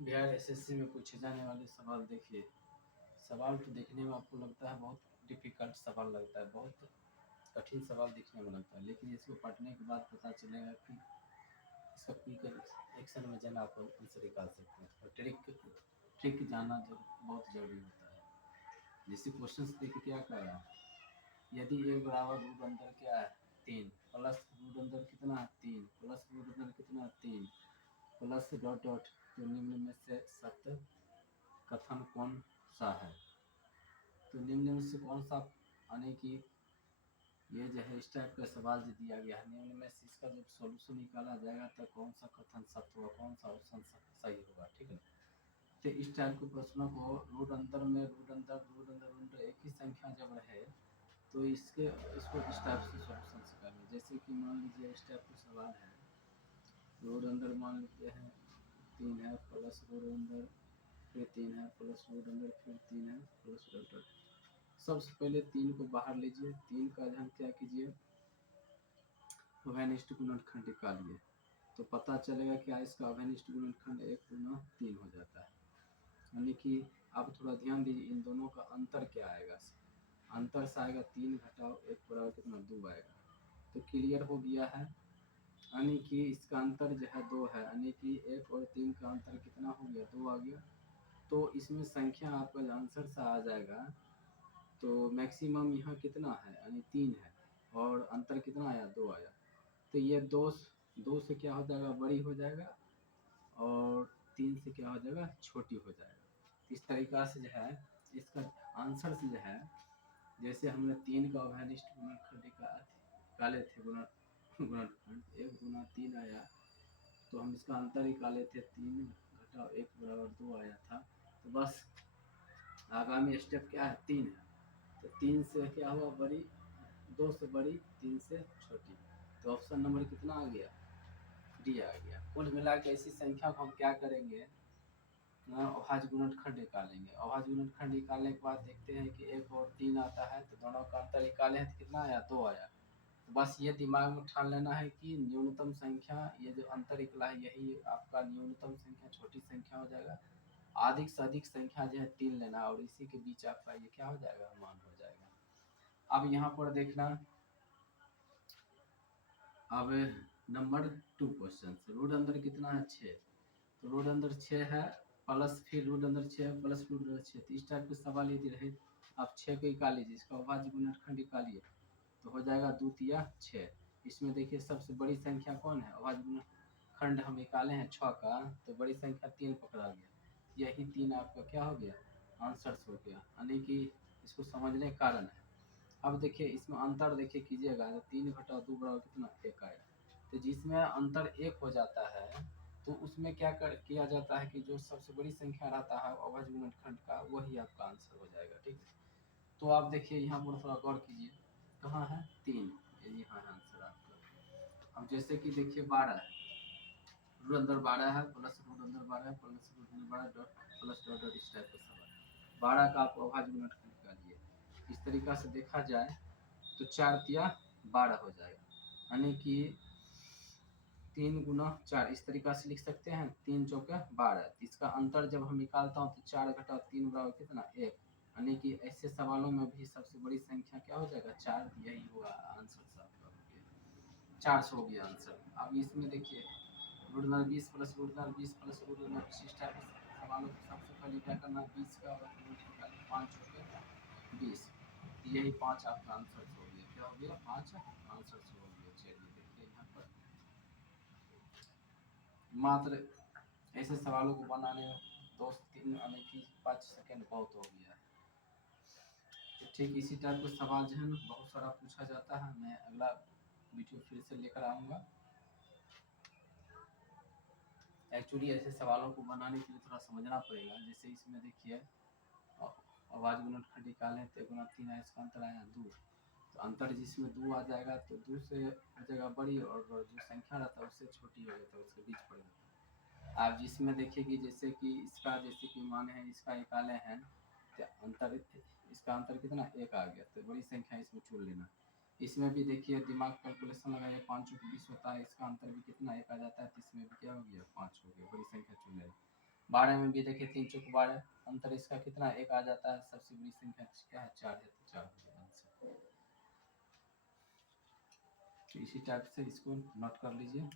Bihar SSC में पूछे जाने वाले सवाल देखिए। सवाल तो देखने में आपको लगता है बहुत डिफिकल्ट सवाल लगता है, बहुत कठिन सवाल दिखने में लगता है, लेकिन इसको पढ़ने के बाद पता चलेगा कि इसका क्विक एक्शन में जब आप आंसर निकाल सकते हैं। और ट्रिक जानना जो बहुत ज़रूरी होता है। जैसे क्वेश्चन देखिए क्या कह रहा है, यदि ए बराबर रूट अंदर क्या है 3 प्लस रूट अंदर कितना है 3 प्लस रूट अंदर कितना है 3 प्लस डॉट डॉट, तो निम्न में से सत्य कथन कौन सा है। तो निम्न में से कौन सा, यानी कि ये जो है इस टाइप का सवाल जो दिया गया है, निम्न में से इसका जब सॉल्यूशन निकाला जाएगा तो कौन सा कथन सत्य होगा, कौन सा ऑप्शन सही होगा, ठीक है। तो इस टाइप के प्रश्नों को रूट अंतर में रूट अंदर एक ही संख्या जब रहे तो इसको इस टाइप से सॉल्यूशन निकालेंगे। जैसे कि मान लीजिए इस टाइप का सवाल है, रूट अंदर मान लेते हैं 3 है प्लस रूट अंदर फिर 3 है प्लस रूट अंदर फिर 3 है प्लस रूट अंदर। सबसे पहले 3 को बाहर लीजिए, 3 का हम क्या कीजिए अभिनिष्ट गुणनखंड निकालिए, तो पता चलेगा क्या इसका अभिनिष्ट गुणनखंड 1 गुना 3 हो जाता है। यानी कि आप थोड़ा ध्यान दीजिए इन दोनों का अंतर क्या आएगा। अंतर से आएगा 3 घटाओ 1 बराबर कितना 2 आएगा। तो क्लियर हो गया है, यानी कि इसका अंतर जो है 2 है, यानी कि 1 और 3 का अंतर कितना हो गया 2 आ गया। तो इसमें संख्या आपका जो आंसर सा आ जाएगा, तो मैक्सिमम यहाँ कितना है यानी 3 है और अंतर कितना आया 2 आया। तो ये दो से क्या हो जाएगा बड़ी हो जाएगा और 3 से क्या हो जाएगा छोटी हो जाएगा। इस तरीक़ा से जो है इसका आंसर से जो है, जैसे हमने 3 का अभिनिष्ट गुणनखंड निकाले थे गुणनखंड 1 गुना 3 आया, तो हम इसका अंतर निकाले थे 3 घटाओ 1 बराबर 2 आया था। तो बस आगामी स्टेप क्या है 3 है, तो 3 से क्या हुआ बड़ी, 2 से बड़ी 3 से छोटी। तो ऑप्शन नंबर कितना आ गया डी आ गया। कुल मिला के ऐसी संख्या को हम क्या करेंगे अभाज्य गुणनखंड निकालेंगे। अभाज्य गुणनखंड निकालने के बाद देखते हैं कि 1 और 3 आता है, तो दोनों का अंतर निकाले हैं तो कितना आया 2 आया। तो बस ये दिमाग में ठान लेना है कि न्यूनतम संख्या ये जो अंतर निकला है यही आपका न्यूनतम संख्या छोटी संख्या हो जाएगा। अधिक से अधिक संख्या जो है 3 लेना और इसी के बीच आपका ये क्या हो जाएगा मान हो जाएगा। अब यहाँ पर देखना, अब नंबर 2 क्वेश्चन, रूट अंदर कितना है 6, तो रूट अंदर 6 है प्लस फिर रूट अंदर 6 प्लस रूट अंदर 6। तो इस टाइप के सवाल यदि रहे आप 6 को निकाल लीजिए, इसका अभाज्य गुणनखंड निकालिए तो हो जाएगा 2 तिया 6। इसमें देखिए सबसे बड़ी संख्या कौन है, अभाज्य गुणनखंड हम निकाले हैं 6 का, तो बड़ी संख्या 3 पकड़ा गया, यही 3 आपका क्या हो गया आंसर हो गया, यानी कि इसको समझने का कारण है। अब देखिए इसमें अंतर देखिए कीजिएगा, तो 3 घटाओ 2 बराबर कितना 1 आएगा। तो जिसमें अंतर 1 हो जाता है तो उसमें क्या किया जाता है कि जो सबसे बड़ी संख्या रहता है अभाज्य गुणनखंड का वही आपका आंसर हो जाएगा, ठीक है। तो आप देखिए यहाँ पर थोड़ा गौर कीजिए, कहाँ है 3, ये यहाँ है आंसर आपका। अब जैसे कि देखिए 12 है, रूट अंदर 12 है प्लस रूट अंदर 12 है प्लस रूट अंदर 12 डॉट प्लस डॉट डॉट इस टाइप का सवाल 12 का आप अभाज्य गुणनखंड निकालिए। इस तरीका से देखा जाए तो 4 तिया 12 हो जाएगा, यानी कि 3 गुना 4 इस तरीका से लिख सकते हैं, 3 चौके 12। इसका अंतर जब हम निकालता हूँ तो 4 घटाओ 3 बराबर कितना 1, यानी कि ऐसे सवालों में भी सबसे बड़ी संख्या क्या हो जाएगा 4, यही हुआ आंसर साहब 400 हो गया आंसर। अब इसमें देखिए रूट अंदर 20 प्लस रूट अंदर 20 प्लस रूट अंदर 20 इस टाइप के सवालों को सबसे पहले क्या करना है 20 का और रूट निकालना 5 चौके 20, यही 5 आपका आंसर हो गया, क्या हो गया 5 आंसर हो गया। चलिए देखिए यहाँ पर मात्र ऐसे सवालों को बनाने में 2 3 यानी कि 5 सेकेंड बहुत हो गया है। तो ठीक इसी टाइप का सवाल जो है ना बहुत सारा पूछा जाता है, मैं अगला वीडियो फिर से लेकर आऊँगा। एक्चुअली ऐसे सवालों को बनाने के लिए थोड़ा समझना पड़ेगा। जैसे इसमें देखिए अभाज्य गुणनखंड निकालें तो 1 गुना 3 आया, इसका अंतर आया 2, तो अंतर जिसमें 2 आ जाएगा तो 2 से हर जगह बड़ी और जो संख्या रहता है उससे छोटी हो जाता है, उसके बीच पड़ जाता है। आप जिसमें देखिए कि जैसे कि इसका जैसे कि मान है इसका निकाले हैं तो अंतर, इसका अंतर कितना 1 आ गया, तो बड़ी संख्या इसमें चुन लेना। इसमें भी देखिए दिमाग कैलकुलेशन लगाइए, 5 चौक 20 होता है, इसका अंतर भी कितना 1 आ जाता है, तो इसमें भी क्या हो गया 5 हो गया, बड़ी संख्या चुन लेना। 12 में भी देखिए 3 चौक 12, अंतर इसका कितना एक आ जाता है। सबसे बड़ी संख्या क्या है 4 है, तो 4 हो जाएगा आंसर। तो इसी टाइप से इसको नोट कर लीजिए।